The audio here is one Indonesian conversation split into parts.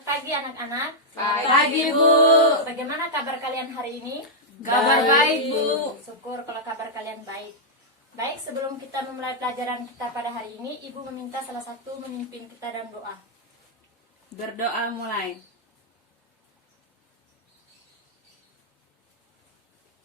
Selamat pagi anak-anak. Pagi, Bu. Bagaimana kabar kalian hari ini? Kabar baik, Bu. Syukur kalau kabar kalian baik. Baik, sebelum kita memulai pelajaran kita pada hari ini, Ibu meminta salah satu memimpin kita dalam doa. Berdoa mulai.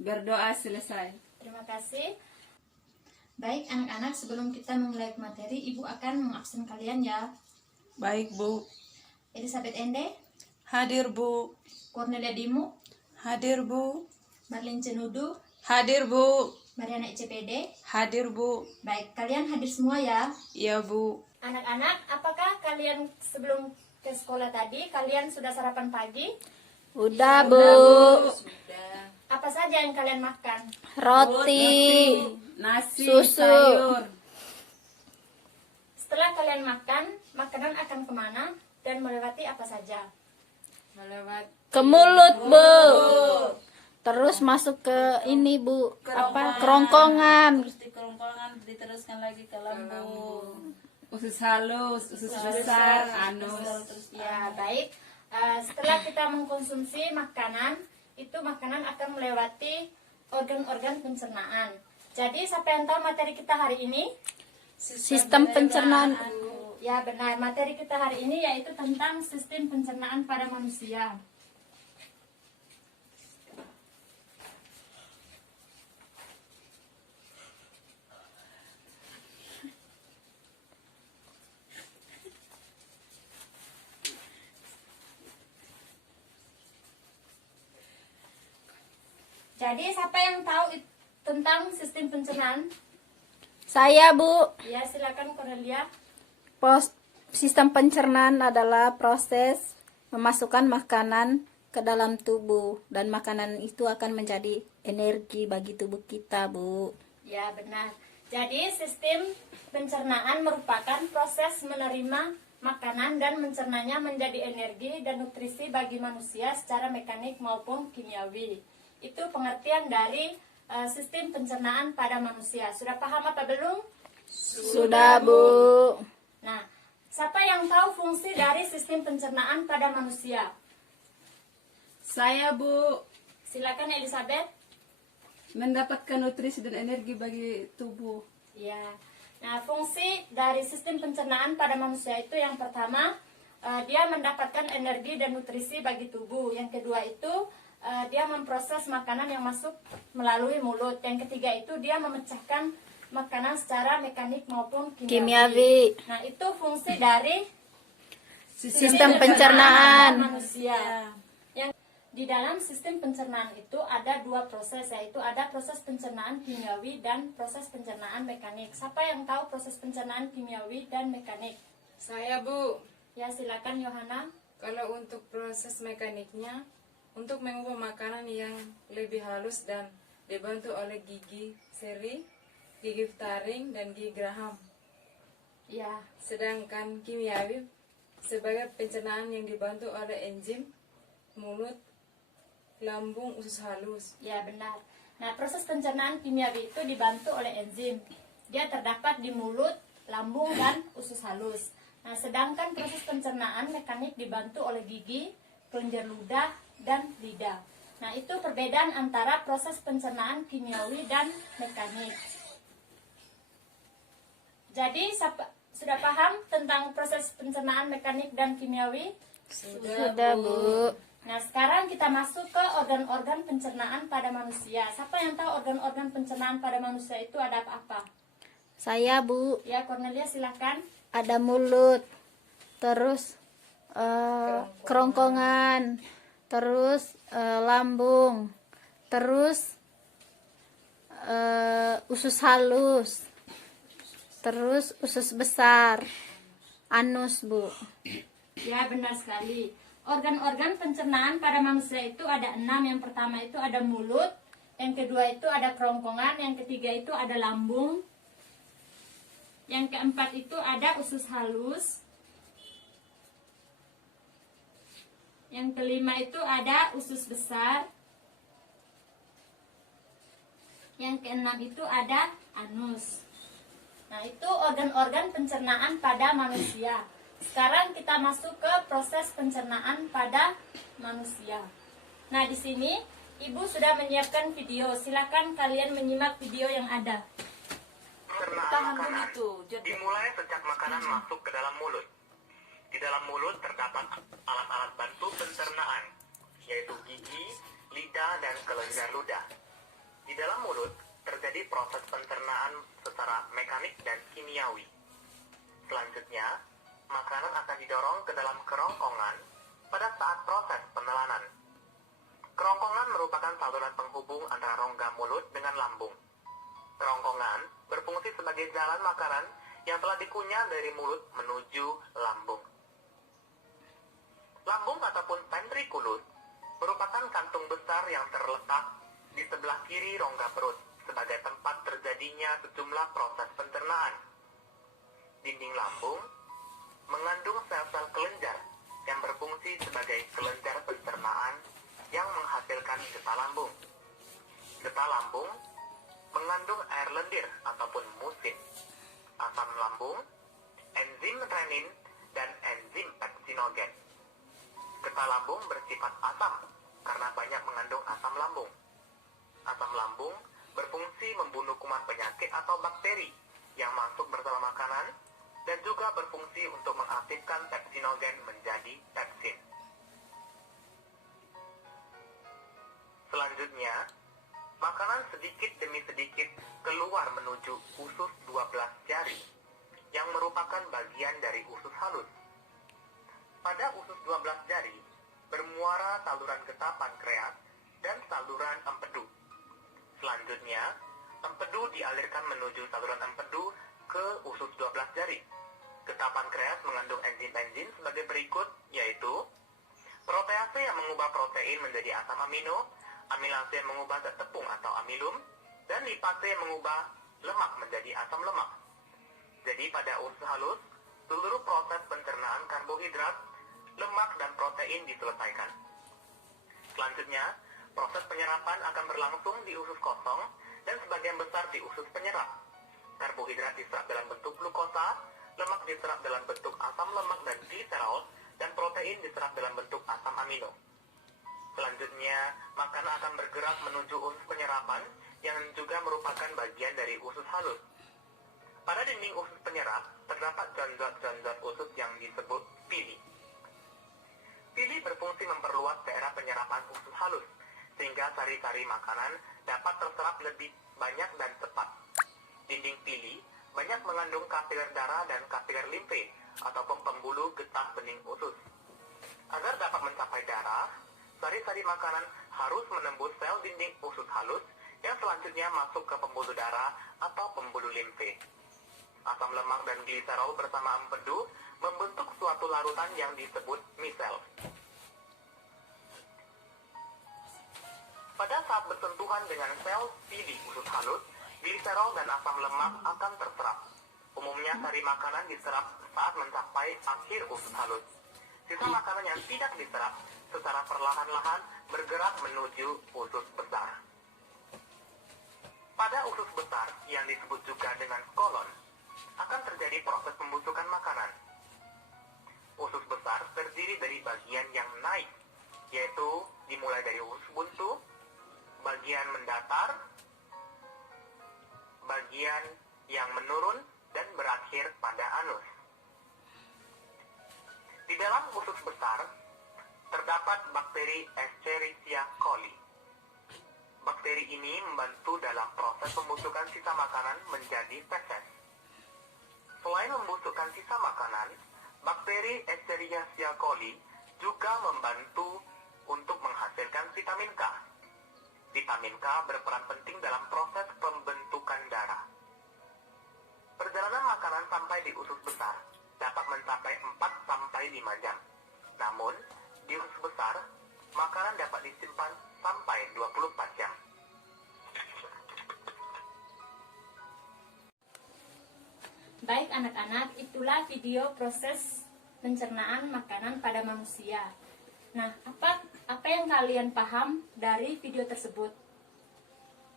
Berdoa selesai. Terima kasih. Baik anak-anak, sebelum kita memulai materi, Ibu akan mengabsen kalian ya. Baik, Bu. Elizabeth Ende, Hadir, Bu. Cornelia Dimu, Hadir, Bu. Marlin Cenudu, Hadir, Bu. Mariana ICPD. Hadir, Bu. Baik, kalian hadir semua ya. Iya, Bu. Anak-anak, apakah kalian sebelum ke sekolah tadi, kalian sudah sarapan pagi? Udah, Bu. Apa saja yang kalian makan? Roti, Nasi, Susu. sayur. Setelah kalian makan, makanan akan kemana dan melewati apa saja? Melewat ke mulut, Bu. Terus masuk ke ini, Bu. Apa? Kerongkongan. Terus di kerongkongan diteruskan lagi ke lambung. usus halus, usus besar, anus. Ya, baik. Setelah kita mengkonsumsi makanan, itu makanan akan melewati organ-organ pencernaan. Jadi, siapa yang tahu materi kita hari ini? Sistem pencernaan. Ya, benar. Materi kita hari ini yaitu tentang sistem pencernaan pada manusia. Jadi, siapa yang tahu tentang sistem pencernaan? Saya, Bu. Ya, silakan Cornelia. Sistem pencernaan adalah proses memasukkan makanan ke dalam tubuh dan makanan itu akan menjadi energi bagi tubuh kita, Bu. Ya, benar. Jadi, sistem pencernaan merupakan proses menerima makanan dan mencernanya menjadi energi dan nutrisi bagi manusia secara mekanik maupun kimiawi. Itu pengertian dari sistem pencernaan pada manusia. Sudah paham apa belum? Sudah, Bu. Nah, siapa yang tahu fungsi dari sistem pencernaan pada manusia? Saya, Bu, Silakan Elizabeth. mendapatkan nutrisi dan energi bagi tubuh. Ya. Nah, fungsi dari sistem pencernaan pada manusia itu yang pertama, dia mendapatkan energi dan nutrisi bagi tubuh. Yang kedua itu dia memproses makanan yang masuk melalui mulut. Yang ketiga itu dia memecahkan makanan secara mekanik maupun Kimiawi. Nah, itu fungsi dari Sistem pencernaan. manusia. Yang di dalam sistem pencernaan itu ada dua proses, yaitu ada proses pencernaan kimiawi dan proses pencernaan mekanik. Siapa yang tahu proses pencernaan kimiawi dan mekanik? Saya, Bu. Ya, silakan Yohana. Kalau untuk proses mekaniknya, untuk mengubah makanan yang lebih halus dan dibantu oleh gigi seri, gigi taring, dan gigi geraham. Ya, Sedangkan kimiawi sebagai pencernaan yang dibantu oleh enzim, mulut, lambung, usus halus. ya benar. Nah, proses pencernaan kimiawi itu dibantu oleh enzim. Dia terdapat di mulut, lambung, dan usus halus. Nah, sedangkan proses pencernaan mekanik dibantu oleh gigi, kelenjar ludah, dan lidah. Nah, itu perbedaan antara proses pencernaan kimiawi dan mekanik. Jadi, sudah paham tentang proses pencernaan mekanik dan kimiawi? Sudah, Bu. Nah, sekarang kita masuk ke organ-organ pencernaan pada manusia. Siapa yang tahu organ-organ pencernaan pada manusia itu ada apa-apa? Saya, Bu. Ya, Cornelia silakan. Ada mulut. Terus kerongkongan. Terus lambung. Terus usus halus. Terus usus besar. Anus, Bu. Ya, benar sekali. Organ-organ pencernaan pada manusia itu ada 6. Yang pertama itu ada mulut. Yang kedua itu ada kerongkongan. Yang ketiga itu ada lambung. Yang keempat itu ada usus halus. Yang kelima itu ada usus besar. Yang keenam itu ada anus. Nah, itu organ-organ pencernaan pada manusia. Sekarang kita masuk ke proses pencernaan pada manusia. Nah, di sini Ibu sudah menyiapkan video. Silakan kalian menyimak video yang ada. Pencernaan makanan dimulai sejak makanan masuk ke dalam mulut. Di dalam mulut terdapat alat-alat bantu pencernaan, yaitu gigi, lidah, dan kelenjar ludah. Di dalam mulut terjadi proses pencernaan secara mekanik dan kimiawi. Selanjutnya, makanan akan didorong ke dalam kerongkongan pada saat proses penelanan. Kerongkongan merupakan saluran penghubung antara rongga mulut dengan lambung. Kerongkongan berfungsi sebagai jalan makanan yang telah dikunyah dari mulut menuju lambung. Lambung ataupun ventriculus merupakan kantung besar yang terletak di sebelah kiri rongga perut sebagai tempat terjadinya sejumlah proses pencernaan. Dinding lambung mengandung sel-sel kelenjar yang berfungsi sebagai kelenjar pencernaan yang menghasilkan getah lambung. Getah lambung mengandung air lendir ataupun musin, asam lambung, enzim renin, dan enzim pepsinogen. Getah lambung bersifat asam karena banyak mengandung asam lambung. Asam lambung berfungsi membunuh kuman penyakit atau bakteri yang masuk bersama makanan dan juga berfungsi untuk mengaktifkan pepsinogen menjadi pepsin. Selanjutnya, makanan sedikit demi sedikit keluar menuju usus 12 jari yang merupakan bagian dari usus halus. Pada usus 12 jari bermuara saluran getah pankreas dan saluran empedu. Selanjutnya, empedu dialirkan menuju saluran empedu ke usus 12 jari. Getah pankreas mengandung enzim-enzim sebagai berikut, yaitu protease yang mengubah protein menjadi asam amino, amilase yang mengubah zat tepung atau amilum, dan lipase yang mengubah lemak menjadi asam lemak. Jadi pada usus halus, seluruh proses pencernaan karbohidrat, lemak, dan protein diselesaikan. Selanjutnya, proses penyerapan akan berlangsung di usus kosong dan sebagian besar di usus penyerap. Karbohidrat diserap dalam bentuk glukosa, lemak diserap dalam bentuk asam lemak dan gliserol, dan protein diserap dalam bentuk asam amino. Selanjutnya, makanan akan bergerak menuju usus penyerapan yang juga merupakan bagian dari usus halus. Pada dinding usus penyerap, terdapat jonjot-jonjot usus yang disebut pili. Pili berfungsi memperluas daerah penyerapan usus halus, sehingga sari-sari makanan dapat terserap lebih banyak dan cepat. Dinding pili banyak mengandung kapiler darah dan kapiler limfe, ataupun pembuluh getah bening usus. Agar dapat mencapai darah, sari-sari makanan harus menembus sel dinding usus halus yang selanjutnya masuk ke pembuluh darah atau pembuluh limfe. Asam lemak dan gliserol bersama empedu membentuk suatu larutan yang disebut misel. Pada saat bersentuhan dengan sel pili usus halus, gliserol dan asam lemak akan terserap. Umumnya sari makanan diserap saat mencapai akhir usus halus. Sisa makanan yang tidak diserap secara perlahan-lahan bergerak menuju usus besar. Pada usus besar yang disebut juga dengan kolon, akan terjadi proses pembusukan makanan. Usus besar terdiri dari bagian yang naik, yaitu dimulai dari usus buntu, bagian mendatar, bagian yang menurun, dan berakhir pada anus. Di dalam usus besar terdapat bakteri Escherichia coli. Bakteri ini membantu dalam proses pembusukan sisa makanan menjadi feses. Selain membusukkan sisa makanan, bakteri Escherichia coli juga membantu untuk menghasilkan vitamin K. Vitamin K berperan penting dalam proses pembentukan darah. Perjalanan makanan sampai di usus besar dapat mencapai 4-5 jam. Namun, di usus besar, makanan dapat disimpan sampai 24 jam. Baik anak-anak, itulah video proses pencernaan makanan pada manusia. Nah, apa yang kalian paham dari video tersebut?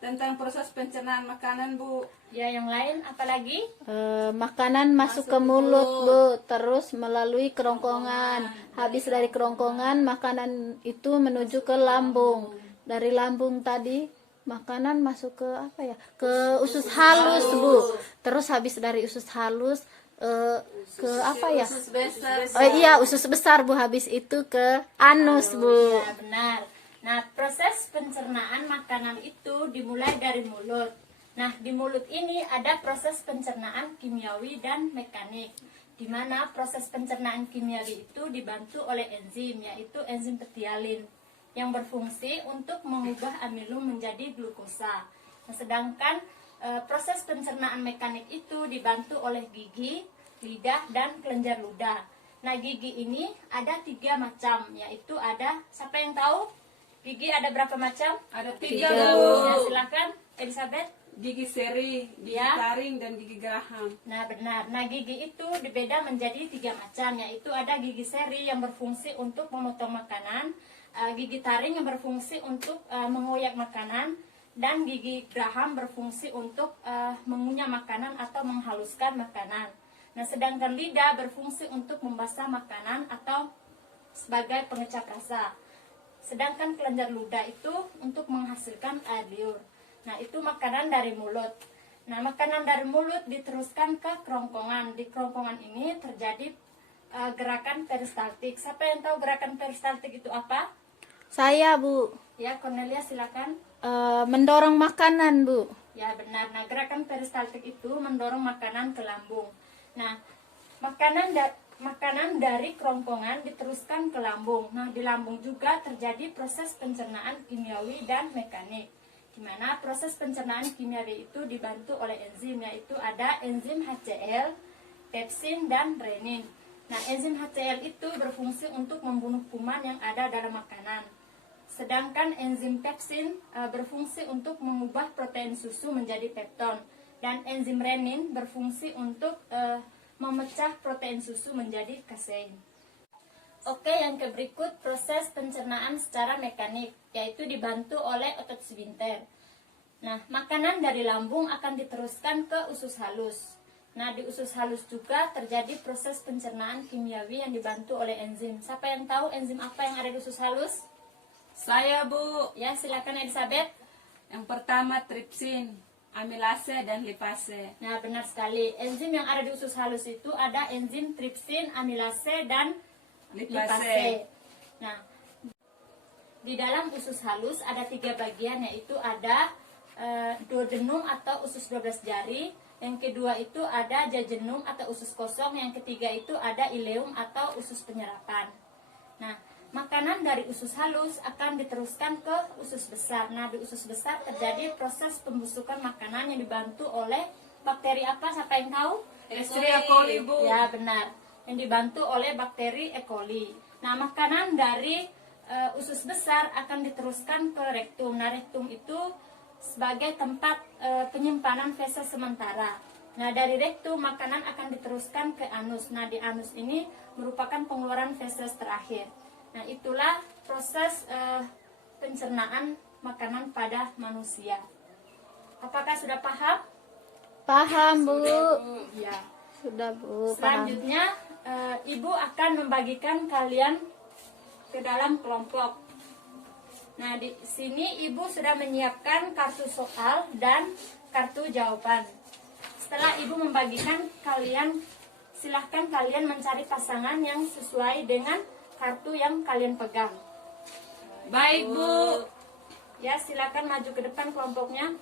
tentang proses pencernaan makanan, Bu. Ya, yang lain apalagi? Makanan masuk ke mulut, Bu, terus melalui kerongkongan. Habis dari kerongkongan, makanan itu menuju ke lambung. Dari lambung tadi, makanan masuk ke apa ya? Ke usus halus, Bu. Terus habis dari usus halus ke apa ya? Oh iya, usus besar, Bu. Habis itu ke anus, Bu. Ya, benar. Nah, proses pencernaan makanan itu dimulai dari mulut. Nah, di mulut ini ada proses pencernaan kimiawi dan mekanik, di mana proses pencernaan kimiawi itu dibantu oleh enzim, yaitu enzim petialin, yang berfungsi untuk mengubah amilum menjadi glukosa. Nah, sedangkan proses pencernaan mekanik itu dibantu oleh gigi, lidah, dan kelenjar ludah. Nah, gigi ini ada 3 macam, yaitu ada, siapa yang tahu? Gigi ada berapa macam? Ada 3, Tiga, Bu. Ya, silakan, Elizabeth. Gigi seri, gigi Ya. taring, dan gigi geraham. Nah, benar. Nah, gigi itu dibeda menjadi 3 macam, yaitu ada gigi seri yang berfungsi untuk memotong makanan, gigi taring yang berfungsi untuk mengoyak makanan, dan gigi geraham berfungsi untuk mengunyah makanan atau menghaluskan makanan. Nah, sedangkan lidah berfungsi untuk membasah makanan atau sebagai pengecap rasa. Sedangkan kelenjar ludah itu untuk menghasilkan air liur. Nah, itu makanan dari mulut. Nah, makanan dari mulut diteruskan ke kerongkongan. Di kerongkongan ini terjadi gerakan peristaltik. Siapa yang tahu gerakan peristaltik itu apa? Saya, Bu. Ya, Cornelia silakan. Mendorong makanan, Bu. Ya, benar. Nah, gerakan peristaltik itu mendorong makanan ke lambung. Nah, makanan dari kerongkongan diteruskan ke lambung. Nah, di lambung juga terjadi proses pencernaan kimiawi dan mekanik, di mana proses pencernaan kimiawi itu dibantu oleh enzim, yaitu ada enzim HCl, pepsin, dan renin. Nah, enzim HCl itu berfungsi untuk membunuh kuman yang ada dalam makanan. Sedangkan enzim pepsin berfungsi untuk mengubah protein susu menjadi pepton. Dan enzim renin berfungsi untuk memecah protein susu menjadi kasein. Oke, yang berikut proses pencernaan secara mekanik, yaitu dibantu oleh otot sphincter. Nah, makanan dari lambung akan diteruskan ke usus halus. Nah, di usus halus juga terjadi proses pencernaan kimiawi yang dibantu oleh enzim. Siapa yang tahu enzim apa yang ada di usus halus? Saya, Bu. Ya, silakan Elizabeth. Yang pertama tripsin, amilase, dan lipase. Nah, benar sekali. Enzim yang ada di usus halus itu ada enzim tripsin, amilase, dan lipase. Nah, di dalam usus halus ada 3 bagian, yaitu ada duodenum atau usus 12 jari. Yang kedua itu ada jejunum atau usus kosong. Yang ketiga itu ada ileum atau usus penyerapan. Nah, makanan dari usus halus akan diteruskan ke usus besar. Nah, di usus besar terjadi proses pembusukan makanan yang dibantu oleh bakteri apa? Siapa yang tahu? Escherichia coli, Bu. Ya, benar. Yang dibantu oleh bakteri E. coli. Nah, makanan dari usus besar akan diteruskan ke rektum. Nah, rektum itu sebagai tempat penyimpanan feses sementara. Nah, dari rektum makanan akan diteruskan ke anus. Nah, di anus ini merupakan pengeluaran feses terakhir. Nah, itulah proses pencernaan makanan pada manusia. Apakah sudah paham? Paham, Bu. Ya. Sudah, Bu. Paham. Selanjutnya, Ibu akan membagikan kalian ke dalam kelompok. Nah, di sini Ibu sudah menyiapkan kartu soal dan kartu jawaban. Setelah Ibu membagikan kalian, silahkan kalian mencari pasangan yang sesuai dengan kartu yang kalian pegang. Baik, Bu. Ya, silakan maju ke depan kelompoknya.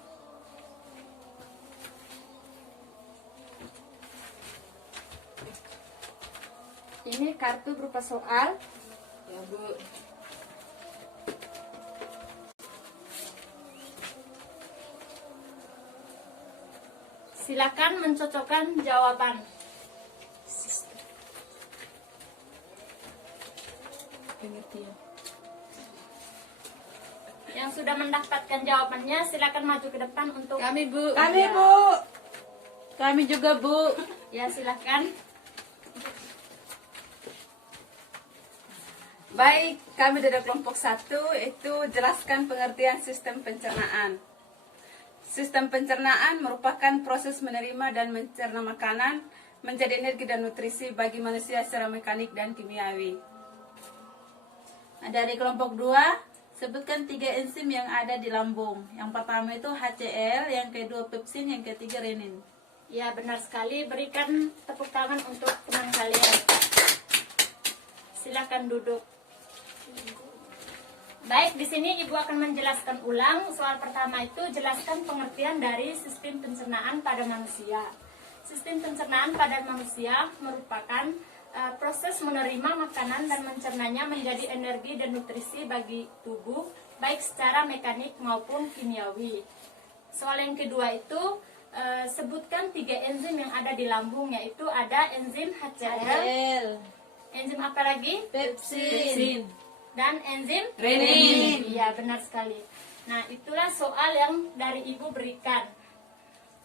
Ini kartu berupa soal. Ya, Bu. Silakan mencocokkan jawaban. Yang sudah mendapatkan jawabannya, silakan maju ke depan untuk Kami, Bu. Kami, Bu. Kami juga, Bu. ya, silakan. Baik, kami dari kelompok 1, yaitu jelaskan pengertian sistem pencernaan. Sistem pencernaan merupakan proses menerima dan mencerna makanan menjadi energi dan nutrisi bagi manusia secara mekanik dan kimiawi. Nah, dari kelompok 2, sebutkan 3 enzim yang ada di lambung. Yang pertama itu HCl, yang kedua pepsin, yang ketiga renin. Ya, benar sekali. Berikan tepuk tangan untuk teman kalian. Silakan duduk. Baik, di sini Ibu akan menjelaskan ulang. Soal pertama itu jelaskan pengertian dari sistem pencernaan pada manusia. Sistem pencernaan pada manusia merupakan proses menerima makanan dan mencernanya menjadi energi dan nutrisi bagi tubuh, baik secara mekanik maupun kimiawi. Soal yang kedua itu sebutkan 3 enzim yang ada di lambung, yaitu ada enzim HCl, enzim apa lagi? Pepsin. Dan enzim Renin. Iya, benar sekali. Nah, itulah soal yang dari Ibu berikan.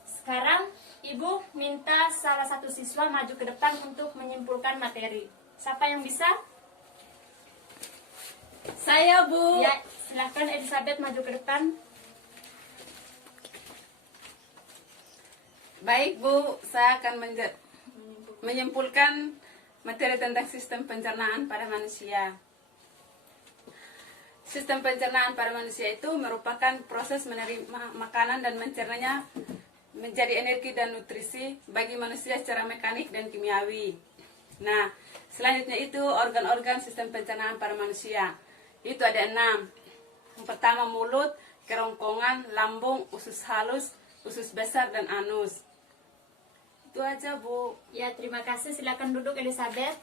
Sekarang Ibu minta salah satu siswa maju ke depan untuk menyimpulkan materi. Siapa yang bisa? Saya, Bu. Ya, silakan Elizabeth maju ke depan. Baik Bu, saya akan menyimpulkan materi tentang sistem pencernaan pada manusia. Sistem pencernaan pada manusia itu merupakan proses menerima makanan dan mencernanya menjadi energi dan nutrisi bagi manusia secara mekanik dan kimiawi. Nah, selanjutnya itu organ-organ sistem pencernaan pada manusia. Itu ada 6. Yang pertama mulut, kerongkongan, lambung, usus halus, usus besar, dan anus. Itu aja Bu. Ya, terima kasih. Silakan duduk Elizabeth.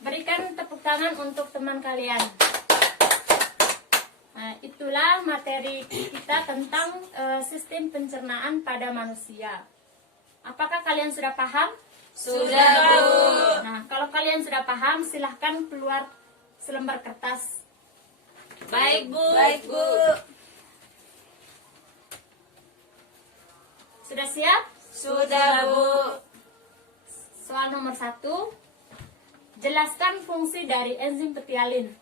Berikan tepuk tangan untuk teman kalian. Nah, itulah materi kita tentang sistem pencernaan pada manusia. Apakah kalian sudah paham? Sudah, Bu. Nah, kalau kalian sudah paham, silahkan keluar selembar kertas. Baik, Bu. Baik, Bu. Sudah siap? Sudah, Bu. Soal nomor 1. Jelaskan fungsi dari enzim petialin.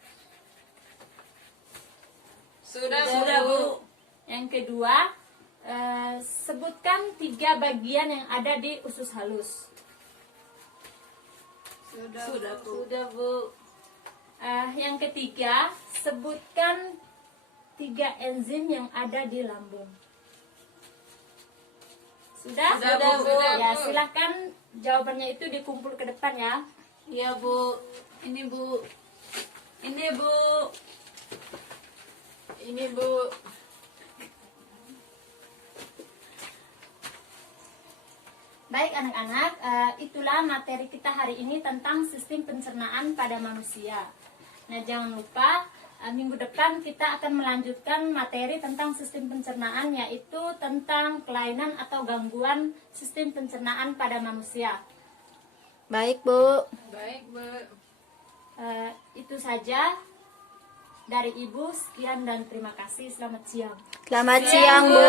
Sudah, Bu. Yang kedua, sebutkan 3 bagian yang ada di usus halus. Sudah, Bu. Yang ketiga, sebutkan 3 enzim yang ada di lambung. Sudah? Sudah, Bu. Ya, silakan jawabannya itu dikumpul ke depan ya. Iya, Bu. Ini, Bu. Ini, Bu. Ini, Bu. Baik anak-anak, itulah materi kita hari ini tentang sistem pencernaan pada manusia. Nah, jangan lupa minggu depan kita akan melanjutkan materi tentang sistem pencernaan, yaitu tentang kelainan atau gangguan sistem pencernaan pada manusia. Baik, Bu. Baik, Bu. Itu saja dari Ibu. Sekian dan terima kasih. Selamat siang. Selamat siang, Bu.